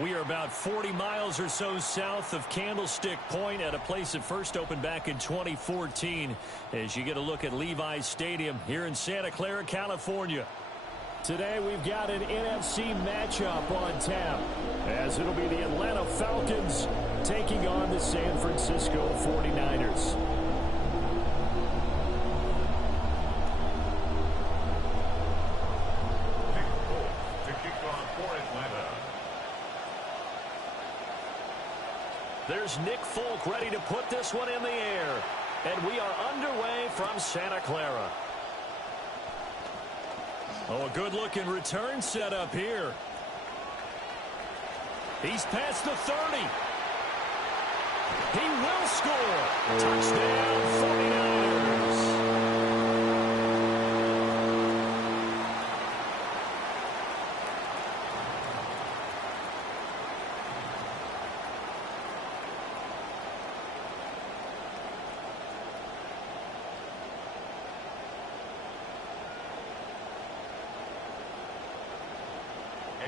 We are about 40 miles or so south of Candlestick Point at a place that first opened back in 2014 as you get a look at Levi's Stadium here in Santa Clara, California. Today we've got an NFC matchup on tap as it'll be the Atlanta Falcons taking on the San Francisco 49ers. There's Nick Folk ready to put this one in the air. And we are underway from Santa Clara. Oh, a good-looking return setup here. He's past the 30. He will score. Touchdown, 49ers.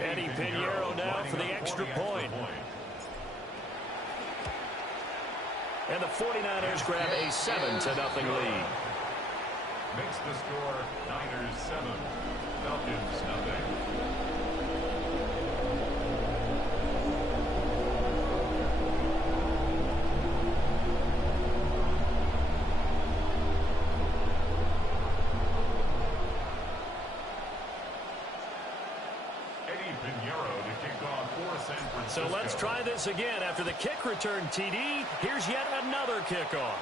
Eddie Pinheiro now for the extra point. And the 49ers grab a 7-0 lead. Makes the score Niners 7, Falcons 0. So let's try this again. After the kick return TD, here's yet another kickoff.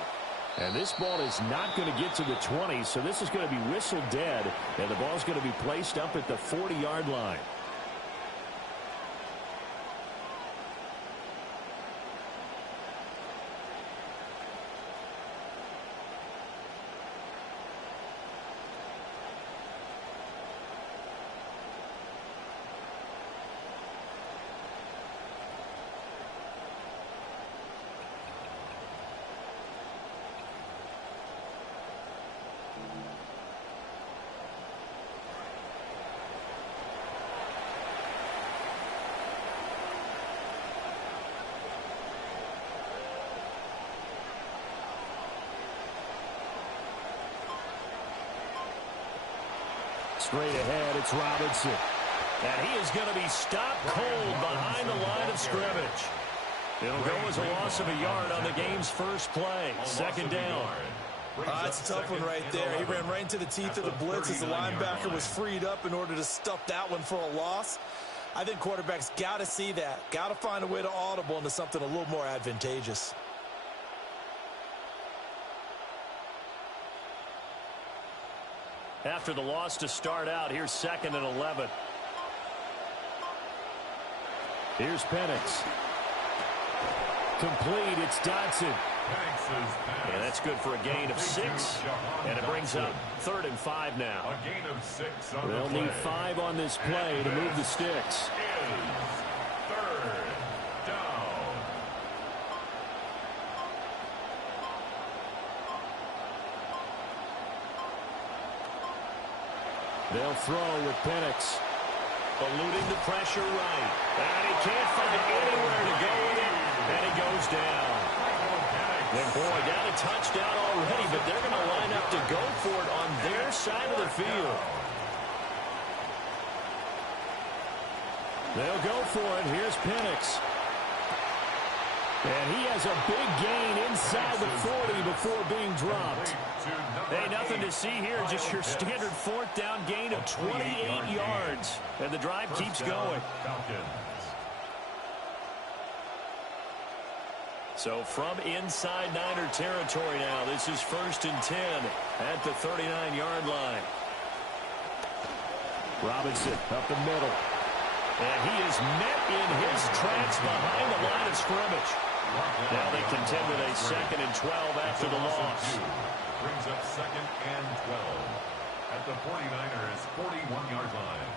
And this ball is not going to get to the 20, so this is going to be whistled dead, and the ball's going to be placed up at the 40-yard line. Straight ahead, it's Robinson. And he is going to be stopped cold behind the line of scrimmage. It'll go as a loss of a yard on the game's first play. Second down. That's a tough one right there. He ran right into the teeth of the blitz as the linebacker was freed up in order to stuff that one for a loss. I think quarterbacks got to see that. Got to find a way to audible into something a little more advantageous. After the loss to start out, here's 2nd and 11. Here's Penix. Complete, it's Dotson. And that's good for a gain of 6. And it brings up 3rd and 5 now. A gain of 6 on They'll need 5 on this play to move the sticks. 3rd down. They'll throw with Penix. Eluding the pressure right. And he can't find anywhere to go with it. And he goes down. And boy, down a touchdown already, but they're going to line up to go for it on their side of the field. They'll go for it. Here's Penix. And he has a big gain inside the 40 before being dropped. Hey, nothing to see here. Just your standard fourth down gain of 28 yards. And the drive keeps going. So from inside Niner territory now, this is 1st and 10 at the 39-yard line. Robinson up the middle. And he is met in his tracks behind the line of scrimmage. Now they contend with a 2nd and 12 after the loss. Brings up 2nd and 12 at the 49ers' 41-yard line.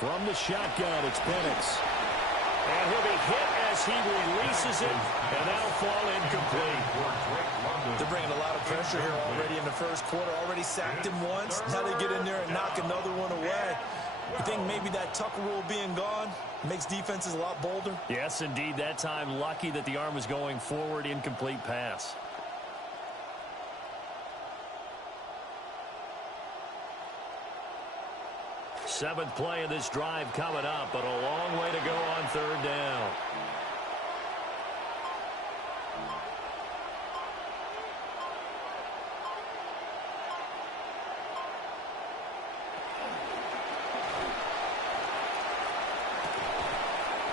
From the shotgun, it's Penix. And he'll be hit as he releases it, and that'll fall incomplete. They're bringing a lot of pressure here already in the first quarter. Already sacked him once. Now they get in there and knock another one away. You think maybe that Tucker rule being gone makes defenses a lot bolder? Yes, indeed. That time, lucky that the arm was going forward. Incomplete pass. Seventh play of this drive coming up, but a long way to go on 3rd down.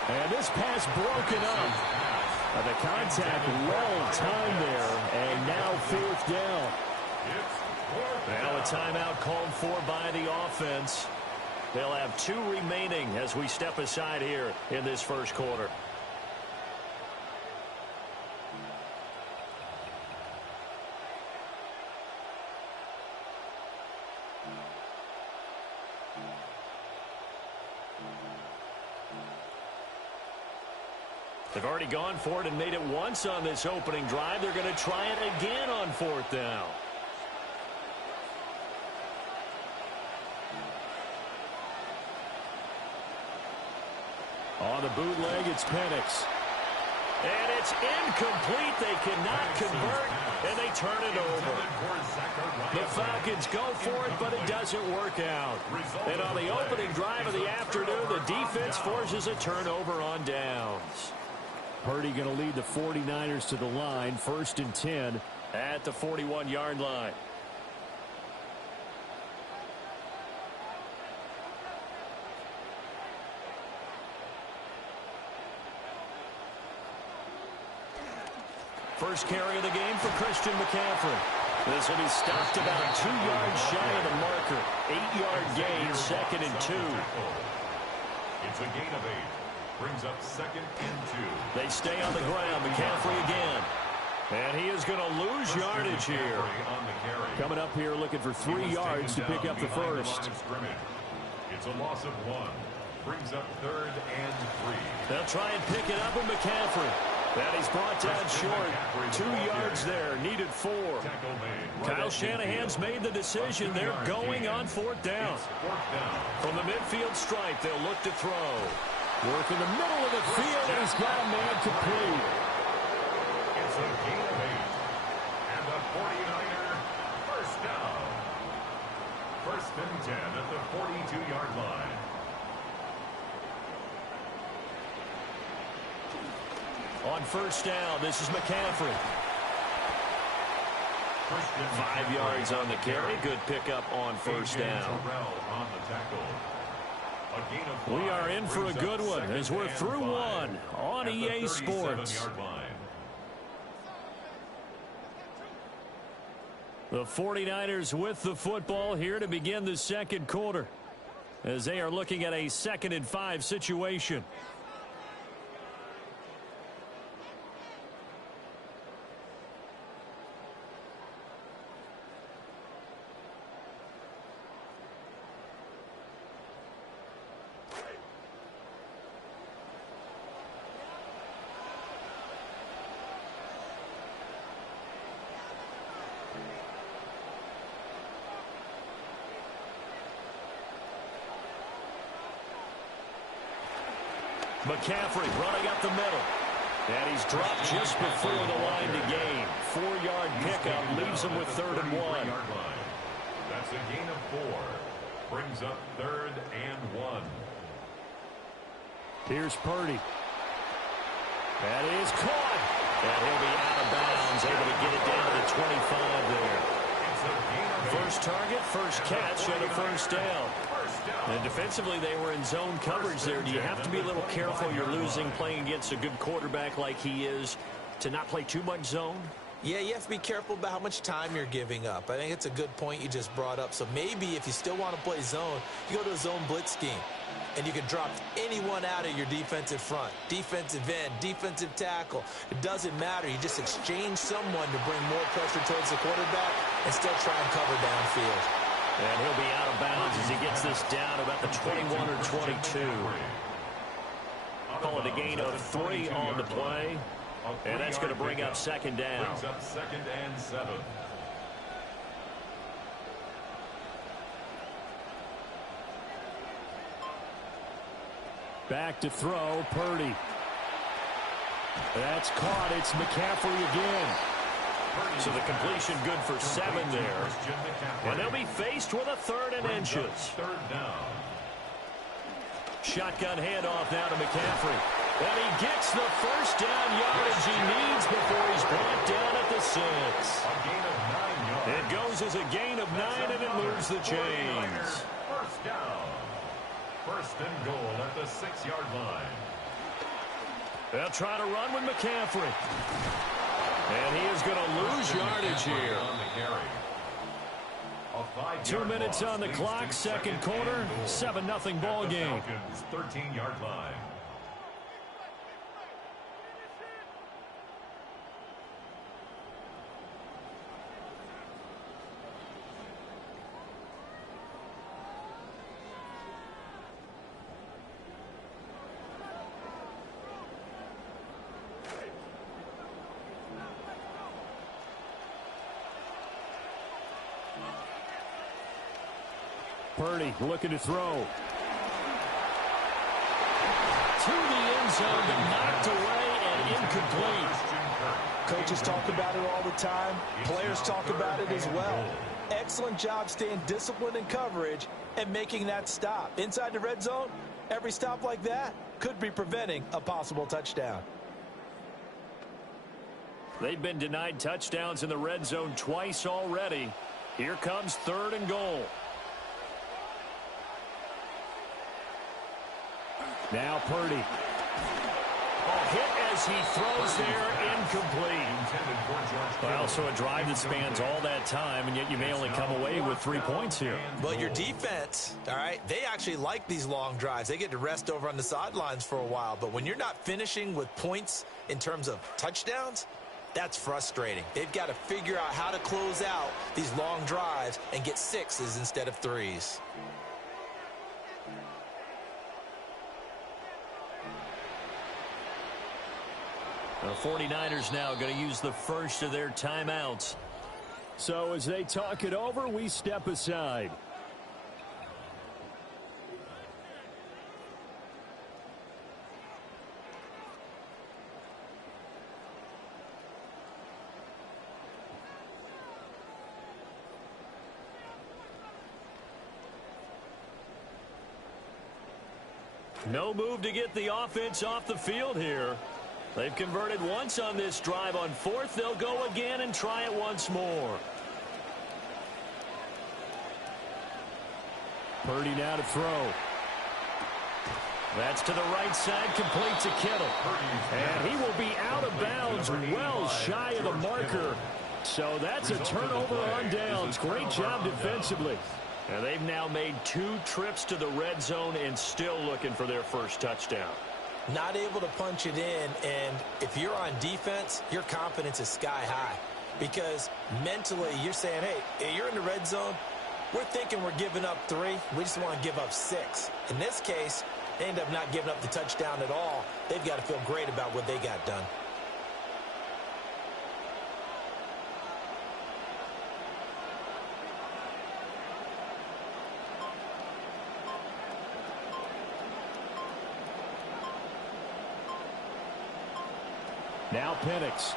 And this pass broken up. The contact well timed there, and now 4th down. Now a timeout called for by the offense. They'll have 2 remaining as we step aside here in this first quarter. They've already gone for it and made it once on this opening drive. They're going to try it again on 4th down. On the bootleg, it's Penix. And it's incomplete. They cannot convert, and they turn it over. The Falcons go for it, but it doesn't work out. And on the opening drive of the afternoon, the defense forces a turnover on downs. Purdy going to lead the 49ers to the line, 1st and 10 at the 41-yard line. First carry of the game for Christian McCaffrey. This will be stopped about 2 yards shy of the marker. 8-yard gain, 2nd and 2. It's a gain of 8. Brings up 2nd and 2. They stay on the ground. McCaffrey again. And he is going to lose yardage here. Coming up here looking for 3 yards to pick up the first. It's a loss of 1. Brings up 3rd and 3. They'll try and pick it up with McCaffrey. And he's brought down short. 2 yards there. Needed 4. Kyle Shanahan's made the decision. They're going on 4th down. From the midfield stripe, they'll look to throw. Work in the middle of the field, and he's got a man complete. It's a gain of 8. And the 49er first down. 1st and 10 at the 42-yard line. On 1st down, this is McCaffrey. 5 yards on the carry. Good pickup on 1st down. We are in for a good one as we're through one on EA Sports. The 49ers with the football here to begin the second quarter as they are looking at a 2nd and 5 situation. McCaffrey running up the middle. And he's dropped just before the line to gain. 4-yard pickup leaves him with 3rd and 1. That's a gain of 4. Brings up 3rd and 1. Here's Purdy. That is caught. And he'll be out of bounds, able to get it down to the 25 there. First target, first catch, and a first down. And defensively, they were in zone coverage there. Do you have to be a little careful? You're losing, playing against a good quarterback like he is, to not play too much zone? Yeah, you have to be careful about how much time you're giving up. I think it's a good point you just brought up. So maybe if you still want to play zone, you go to a zone blitz scheme. And you can drop anyone out of your defensive front. Defensive end, defensive tackle. It doesn't matter. You just exchange someone to bring more pressure towards the quarterback and still try and cover downfield. And he'll be out of bounds as he gets this down about the 21 or 22. Call it a gain of 3 on the play. And that's going to bring up 2nd down. Brings up 2nd and 7. Back to throw, Purdy. That's caught. It's McCaffrey again. So the completion good for 7 there. And they'll be faced with a 3rd and inches. 3rd down. Shotgun handoff now to McCaffrey. And he gets the first down yardage he needs before he's brought down at the 6. A gain of 9 yards. It goes as a gain of 9, and it moves the chains. First down. 1st and goal at the 6-yard line. They'll try to run with McCaffrey. And he is going to lose yardage here. 2 minutes on the clock, 2nd quarter, 7-0 ball game. 13-yard line. Purdy looking to throw. To the end zone, but knocked away and incomplete. Coaches talk about it all the time. Players talk about it as well. Excellent job staying disciplined in coverage and making that stop. Inside the red zone, every stop like that could be preventing a possible touchdown. They've been denied touchdowns in the red zone twice already. Here comes 3rd and goal. Now Purdy. Hit as he throws there, incomplete. Well, so a drive that spans all that time, and yet you may only come away with 3 points here. Well, your defense, all right, they actually like these long drives. They get to rest over on the sidelines for a while. But when you're not finishing with points in terms of touchdowns, that's frustrating. They've got to figure out how to close out these long drives and get 6s instead of 3s. The 49ers now going to use the first of their timeouts. So as they talk it over, we step aside. No move to get the offense off the field here. They've converted once on this drive. On 4th, they'll go again and try it once more. Purdy now to throw. That's to the right side, complete to Kittle. And he will be out of bounds, well shy of the marker. So that's a turnover on downs. Great job defensively. And they've now made 2 trips to the red zone and still looking for their first touchdown. Not able to punch it in, and if you're on defense, your confidence is sky high. Because mentally, you're saying, hey, you're in the red zone. We're thinking we're giving up 3. We just want to give up 6. In this case, they end up not giving up the touchdown at all. They've got to feel great about what they got done. Now Penix.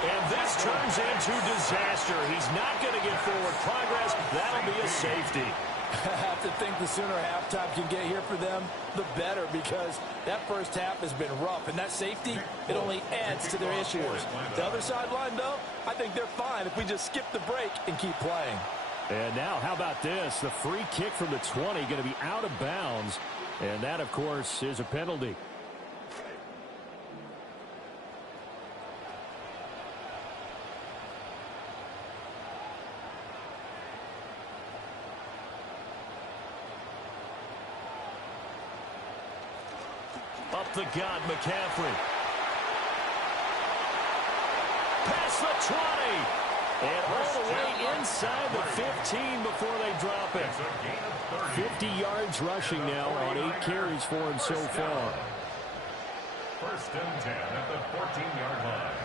And this turns into disaster. He's not going to get forward progress. That'll be a safety. I have to think the sooner halftime can get here for them, the better, because that first half has been rough. And that safety, it only adds to their issues. The other sideline, though, I think they're fine if we just skip the break and keep playing. And now, how about this? The free kick from the 20 going to be out of bounds. And that, of course, is a penalty. Up the gut, McCaffrey. Past the 20. And all the way inside the 15 before they drop it. 50 yards rushing now on 8 carries for him so far. First and 10 at the 14-yard line.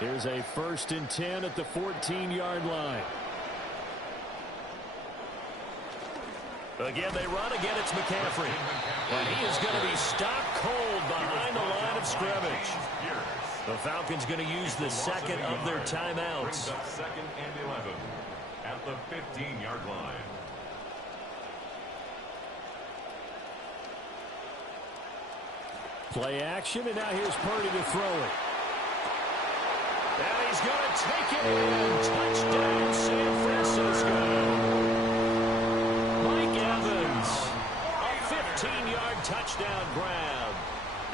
Here's a first and 10 at the 14-yard line. Again, they run. Again, it's McCaffrey. And he is going to be stopped cold behind the line of scrimmage. The Falcons going to use the second of their timeouts. Second and 11 at the 15-yard line. Play action, and now here's Purdy to throw it. And he's going to take it in. Touchdown, San Francisco. A 15-yard touchdown grab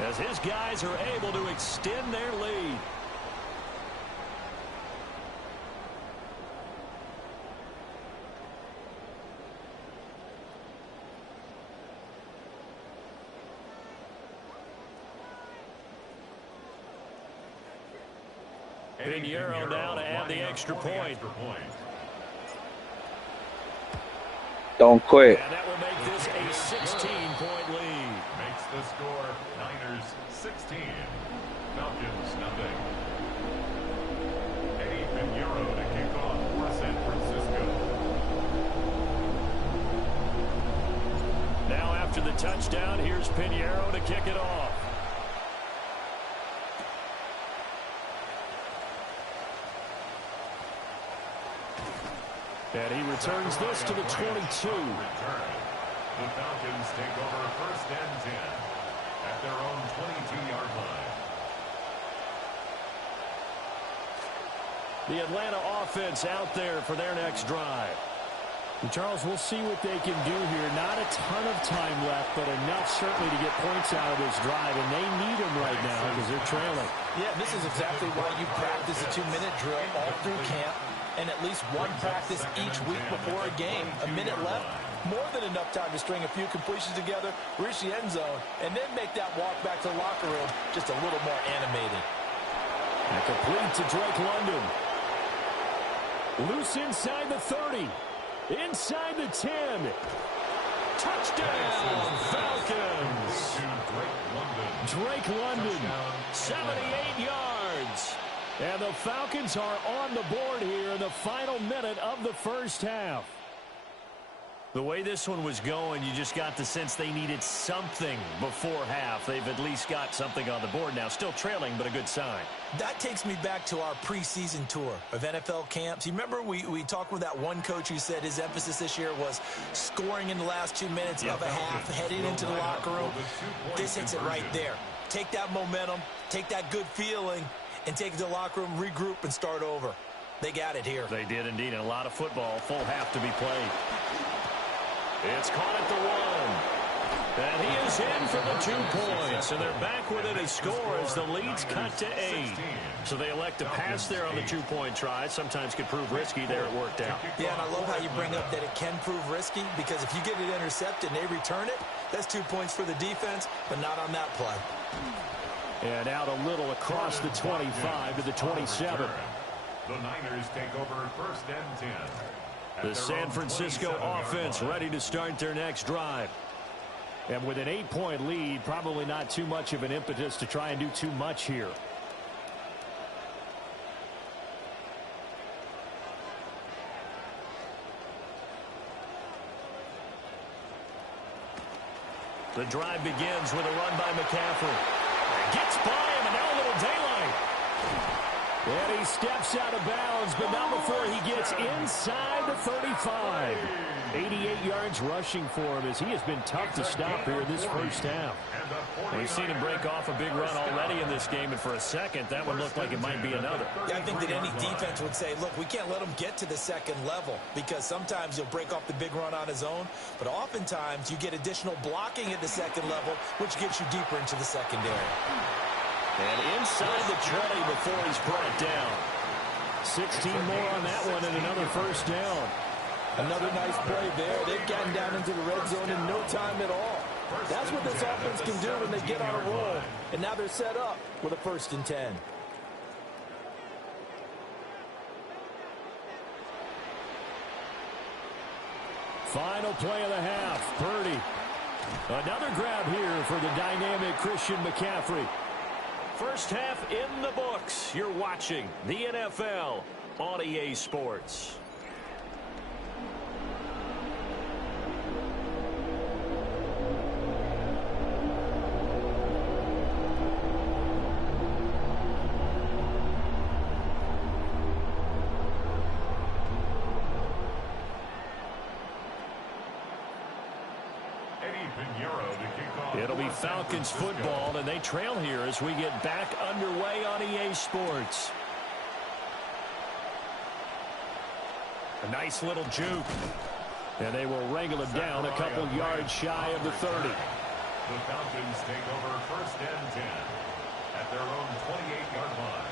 as his guys are able to extend their lead. Pinheiro now to add the extra point. Don't quit. And that will make this a 16-point lead. Makes the score Niners 16. Falcons nothing. Eddie Pinheiro to kick off for San Francisco. Now after the touchdown, here's Pinheiro to kick it off. And he returns this to the 22. The Falcons take over first and 10 at their own 22-yard line. The Atlanta offense out there for their next drive. And Charles, we'll see what they can do here. Not a ton of time left, but enough certainly to get points out of this drive, and they need them right now because they're trailing. Yeah, this is exactly why you practice a 2-minute drill all through camp, and at least one practice each week before a game. A minute left, more than enough time to string a few completions together, reach the end zone, and then make that walk back to the locker room just a little more animated. And complete to Drake London. Loose inside the 30. Inside the 10. Touchdown, Falcons. Drake London, 78 yards. And the Falcons are on the board here in the final minute of the first half. The way this one was going, you just got the sense they needed something before half. They've at least got something on the board now. Still trailing, but a good sign. That takes me back to our preseason tour of NFL camps. You remember we talked with that one coach who said his emphasis this year was scoring in the last 2 minutes of a half, heading into the locker room. This hits it right there. Take that momentum, take that good feeling, and take it to the locker room, regroup, and start over. They got it here. They did indeed, and a lot of football. Full half to be played. It's caught at the 1. And he is in for the 2 points. And they're back within a score as the lead's cut to 8. So they elect to pass there on the 2-point try. Sometimes could prove risky. There it worked out. Yeah, and I love how you bring up that it can prove risky, because if you get it intercepted and they return it, that's 2 points for the defense, but not on that play. And out a little across the 25 to the 27. The Niners take over first and 10. The San Francisco offense ready to start their next drive. And with an 8-point lead, probably not too much of an impetus to try and do too much here. The drive begins with a run by McCaffrey. Gets by him, and now a little daylight. And he steps out of bounds, but not before he gets inside the 35. 88 yards rushing for him as he has been tough to stop here this first half. And we've seen him break off a big run already in this game, and for a second, that one looked like it might be another. Yeah, I think that any defense would say, look, we can't let him get to the second level because sometimes he'll break off the big run on his own, but oftentimes you get additional blocking at the second level, which gets you deeper into the secondary. And inside the 20 before he's brought down. 16 more on that one and another first down. Another nice play there. They've gotten down into the red zone in no time at all. That's what this offense can do when they get on a roll. And now they're set up with a 1st and 10. Final play of the half. Purdy. Another grab here for the dynamic Christian McCaffrey. First half in the books. You're watching the NFL on EA Sports. It'll be Falcons football, and they trail here as we get back underway on EA Sports. A nice little juke. And they will wrangle him down a couple yards shy of the 30. The Falcons take over 1st and 10 at their own 28-yard line.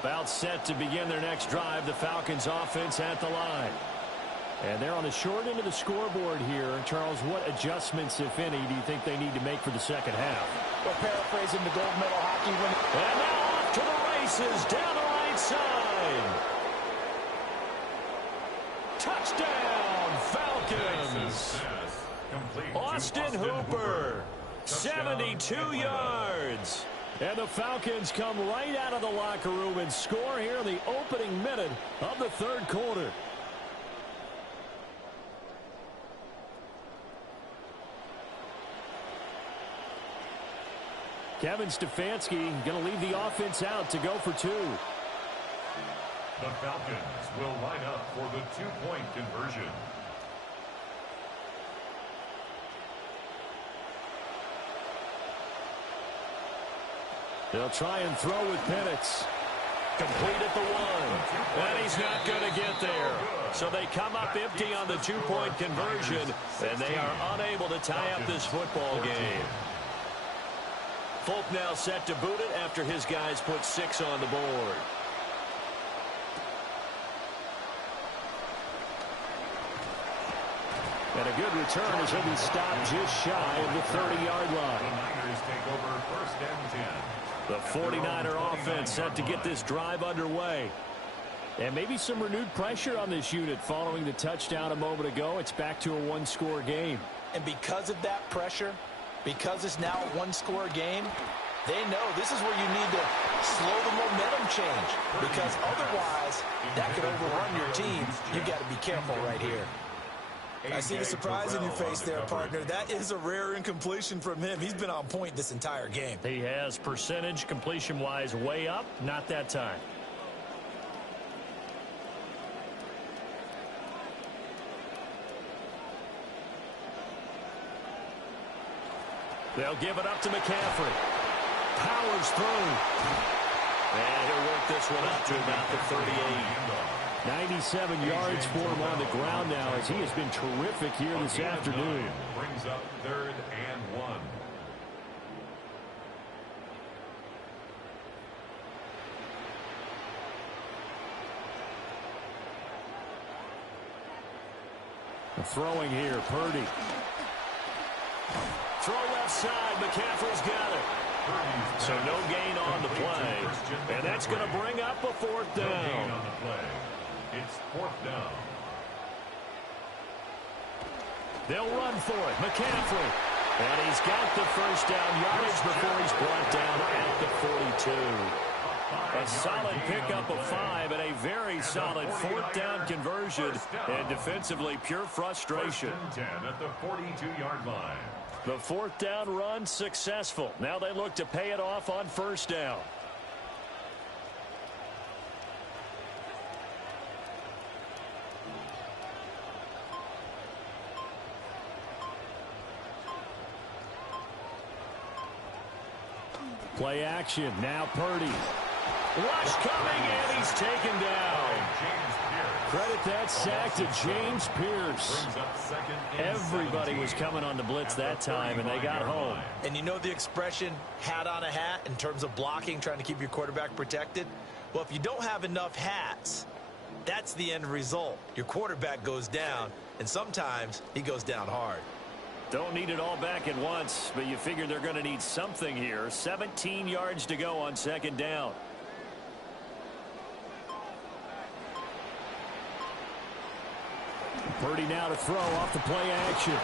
About set to begin their next drive, the Falcons offense at the line. And they're on the short end of the scoreboard here. And Charles, what adjustments, if any, do you think they need to make for the second half? Well, paraphrasing the gold medal hockey win. And now off to the races down the right side. Touchdown, Falcons. Austin Hooper, 72 yards. And the Falcons come right out of the locker room and score here in the opening minute of the 3rd quarter. Kevin Stefanski going to leave the offense out to go for 2. The Falcons will line up for the 2-point conversion. They'll try and throw with Penix. Complete at the 1. And he's not going to get there. So they come up empty on the 2-point conversion, and they are unable to tie up this football game. Folk now set to boot it after his guys put 6 on the board. And a good return as he'll be stopped just shy of the 30-yard line. The Niners take over 1st and 10. The 49er offense set to get this drive underway. And maybe some renewed pressure on this unit following the touchdown a moment ago. It's back to a 1-score game. And because of that pressure, because it's now a 1-score game, they know this is where you need to slow the momentum change. Because otherwise, that could overrun your team. You've got to be careful right here. I see the surprise in your face there, partner. That is a rare incompletion from him. He's been on point this entire game. He has percentage completion-wise way up. Not that time. They'll give it up to McCaffrey. Powers through. And he'll work this one up to about the 38. 97 yards for him on the ground now as he has been terrific here this afternoon. Brings up 3rd and 1. Throwing here, Purdy. Throw left side, McCaffrey's got it. So no gain on the play, and that's going to bring up a 4th down. No gain on the play. It's 4th down. They'll run for it. McCaffrey. And he's got the first down yardage before he's brought down at the 42. A solid pickup of 5 and a very solid fourth down conversion. And defensively, pure frustration. 10 at the 42-yard line. The fourth down run successful. Now they look to pay it off on first down. Play action. Now Purdy. Rush coming, and he's taken down. Credit that sack to James Pierce. Everybody was coming on the blitz that time, and they got home. And you know the expression, hat on a hat, in terms of blocking, trying to keep your quarterback protected? Well, if you don't have enough hats, that's the end result. Your quarterback goes down, and sometimes he goes down hard. Don't need it all back at once, but you figure they're going to need something here. 17 yards to go on second down. Purdy now to throw off the play action.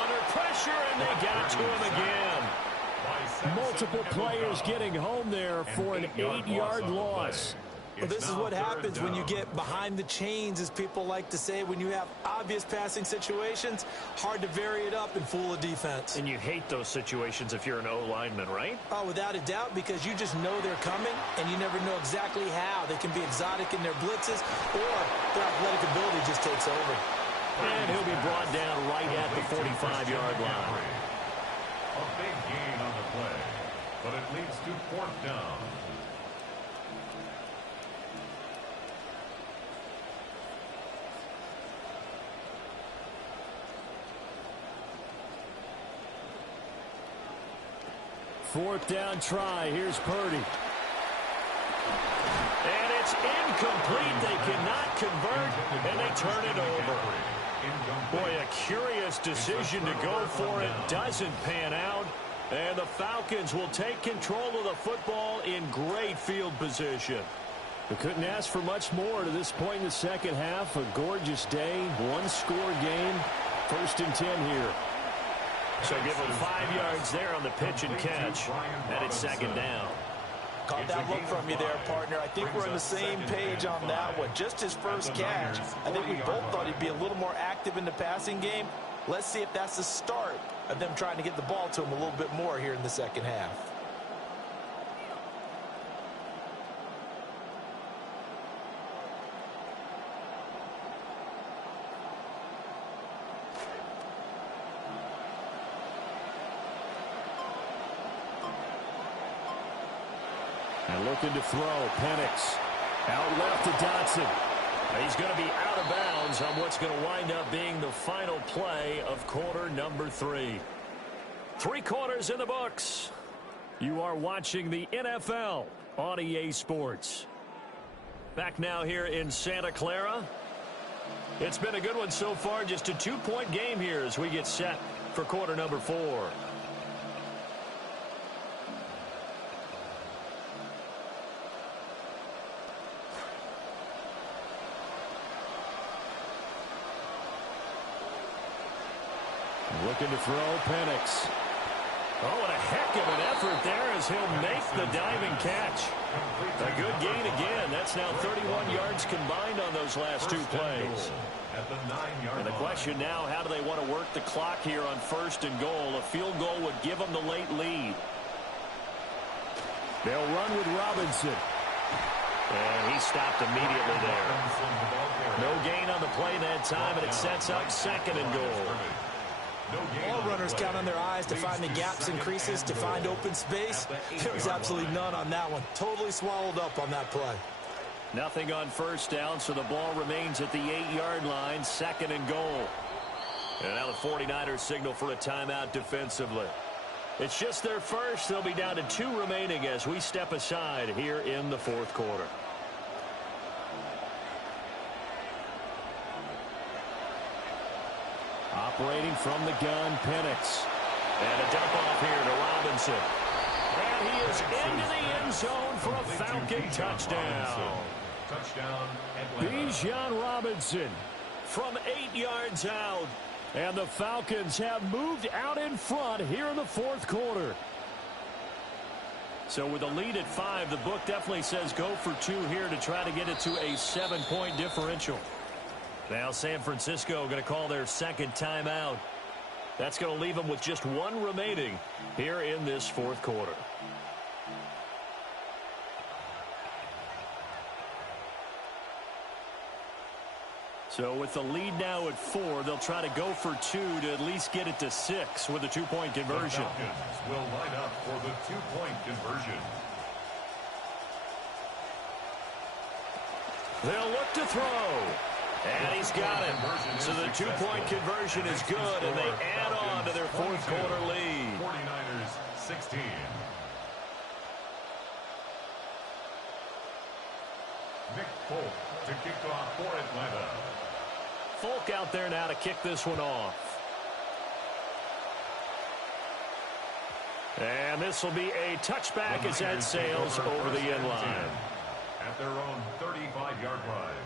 Under pressure, and they got to him again. Multiple players getting home there for an 8-yard loss. Well, this is what happens when you get behind the chains, as people like to say. When you have obvious passing situations, hard to vary it up and fool a defense. And you hate those situations if you're an O-lineman, right? Oh, without a doubt, because you just know they're coming, and you never know exactly how. They can be exotic in their blitzes, or their athletic ability just takes over. And he'll be brought down right at the 45-yard line. A big gain on the play, but it leads to fourth down. Fourth down try. Here's Purdy. And it's incomplete. They cannot convert, and they turn it over. Boy, a curious decision to go for it. Doesn't pan out. And the Falcons will take control of the football in great field position. We couldn't ask for much more to this point in the second half. A gorgeous day, one-score game. 1st and 10 here. So give him 5 yards there on the pitch and catch. And it's second down. Caught that look from you there, partner. I think we're on the same page on that one. Just his first catch. I think we both thought he'd be a little more active in the passing game. Let's see if that's the start of them trying to get the ball to him a little bit more here in the second half. And looking to throw, Penix. Out left to Dotson. He's going to be out of bounds on what's going to wind up being the final play of quarter number 3. 3 quarters in the books. You are watching the NFL on EA Sports. Back now here in Santa Clara. It's been a good one so far. Just a 2-point game here as we get set for quarter number 4. Looking to throw, Penix. Oh, what a heck of an effort there as he'll make the diving catch. A good gain again. That's now 31 yards combined on those last 2 plays. And the question now, how do they want to work the clock here on 1st and goal? A field goal would give them the late lead. They'll run with Robinson. And he stopped immediately there. No gain on the play that time, and it sets up 2nd and goal. All runners count on their eyes to find the gaps and creases, to find open space. There was absolutely none on that one. Totally swallowed up on that play. Nothing on 1st down, so the ball remains at the 8-yard line, 2nd and goal. And now the 49ers signal for a timeout defensively. It's just their first. They'll be down to 2 remaining as we step aside here in the 4th quarter. Operating from the gun, Penix. And a dump off here to Robinson. And he is into the end zone for a Falcon touchdown. Bijan Robinson from 8 yards out. And the Falcons have moved out in front here in the 4th quarter. So with a lead at 5, the book definitely says go for 2 here to try to get it to a 7-point differential. Now San Francisco going to call their second timeout. That's going to leave them with just 1 remaining here in this fourth quarter. So with the lead now at 4, they'll try to go for 2 to at least get it to 6 with a 2-point conversion. The Falcons will line up for the 2-point conversion. They'll look to throw. And he's got it. So the 2-point conversion is good, and they add on to their fourth quarter lead. 49ers 16. Nick Folk to kick off for Atlanta. Folk out there now to kick this one off. And this will be a touchback as that sails over the end line. At their own 35-yard line.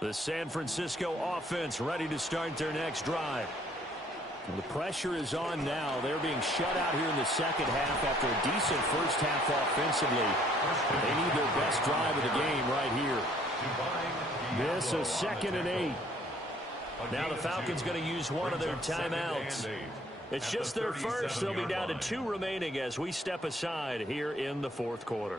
The San Francisco offense ready to start their next drive. The pressure is on now. They're being shut out here in the second half after a decent first half offensively. They need their best drive of the game right here. This is 2nd and 8. Now the Falcons going to use one of their timeouts. It's just their first. They'll be down to 2 remaining as we step aside here in the fourth quarter.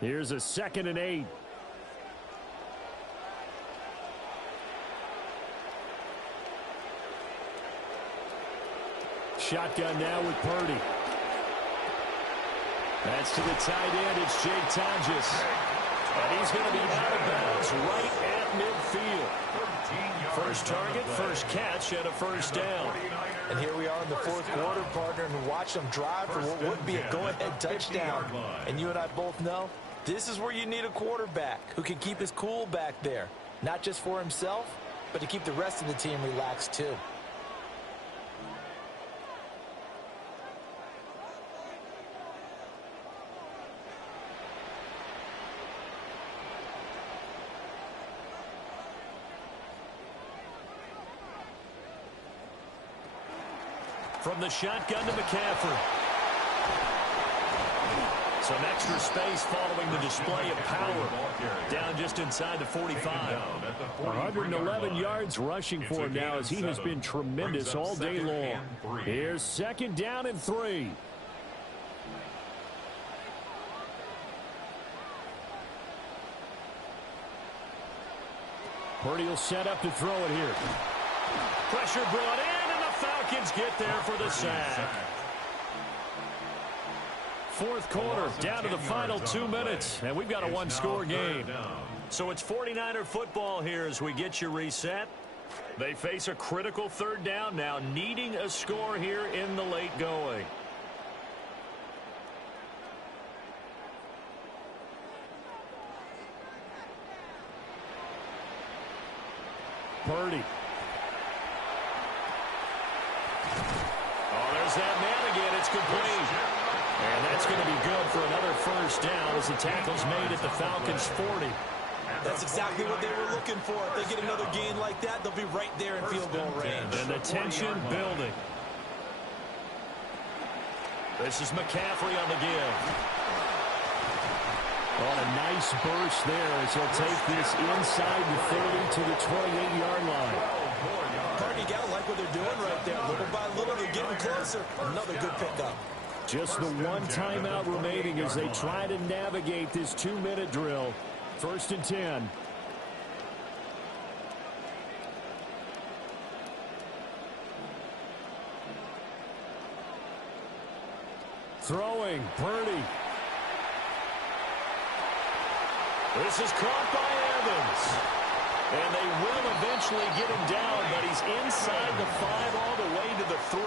Here's a 2nd and 8. Shotgun now with Purdy. That's to the tight end. It's Jake Tonjes. And he's going to be out of bounds right at midfield. First target, first catch, and a first down. And here we are in the fourth quarter, partner, and watch them drive for what would be a go-ahead touchdown. And you and I both know this is where you need a quarterback who can keep his cool back there. Not just for himself, but to keep the rest of the team relaxed too. From the shotgun to McCaffrey. Some extra space following the display of power. Down just inside the 45. 111 yards rushing for him now as he has been tremendous all day long. Here's 2nd down and 3. Purdy will set up to throw it here. Pressure brought in, and the Falcons get there for the sack. Fourth quarter, down to the final 2 minutes, and we've got a 1-score game. So it's 49er football here as we get you reset. They face a critical 3rd down now, needing a score here in the late going. Purdy. Oh, there's that man again. It's complete. And that's going to be good for another first down as the tackle's made at the Falcons' 40. That's exactly what they were looking for. If they get another gain like that, they'll be right there in field goal range. And the tension building. This is McCaffrey on the give. On a nice burst there as he'll take this inside the 30 to the 28-yard line. Purdy, you gotta like what they're doing right there. Little by little, they're getting closer. Another good pickup. Just the 1 timeout remaining as they try to navigate this 2-minute drill. 1st and 10. Throwing, Purdy. This is caught by Evans. And they will eventually get him down, but he's inside the 5 all the way to the 3.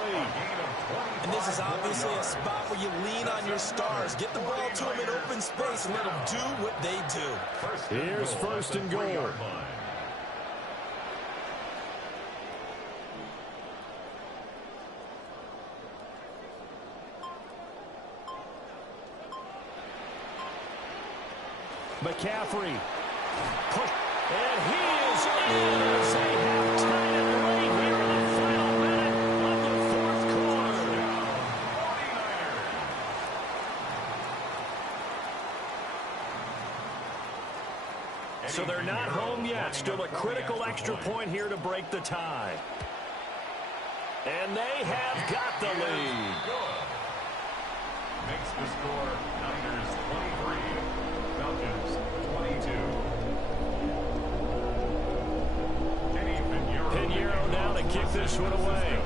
And this is obviously a spot where you lean on your stars. Get the ball to them in open space and let them do what they do. Here's 1st and goal. McCaffrey. Push. And he is in as they have tied it right here in the final minute of the fourth quarter. So they're not home yet. Still a critical extra point here to break the tie. And they have got the lead. Makes the score Niners 23, Falcons 22. Pinheiro now to kick this one away.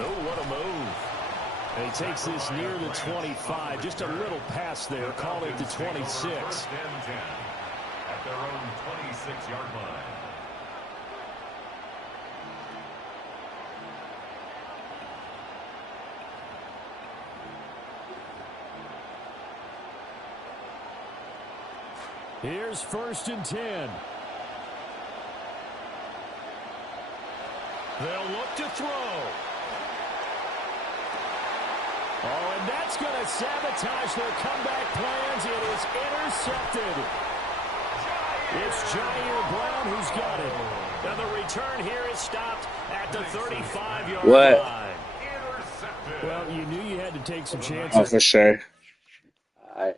Oh, what a move. And he takes this near the 25. Just a little pass there. Call it the 26. First and 10 at their own 26-yard line. Here's 1st and 10. They'll look to throw. Oh, and that's going to sabotage their comeback plans. It is intercepted. It's Jair Brown who's got it. Now the return here is stopped at the 35-yard line. Intercepted. Well, you knew you had to take some chances. Oh, for sure. All right.